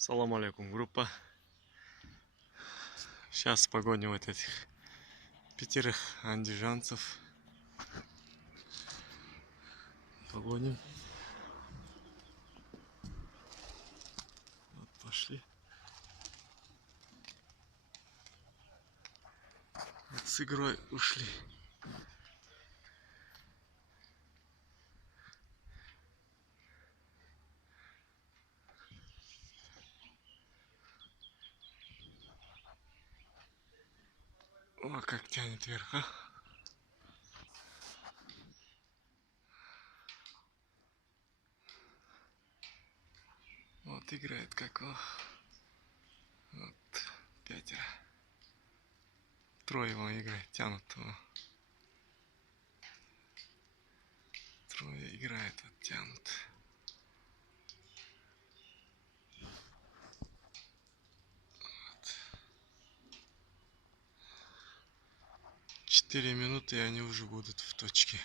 Салам алейкум, группа. Сейчас погоним вот этих 5 андижанцев. Погоним. Вот пошли. Вот с игрой ушли. О, как тянет вверх, а? Вот играет как, о. Вот 5. Трое его играет, тянут. О. Трое играет, вот тянут. Вот. 4 минуты, и они уже будут в точке.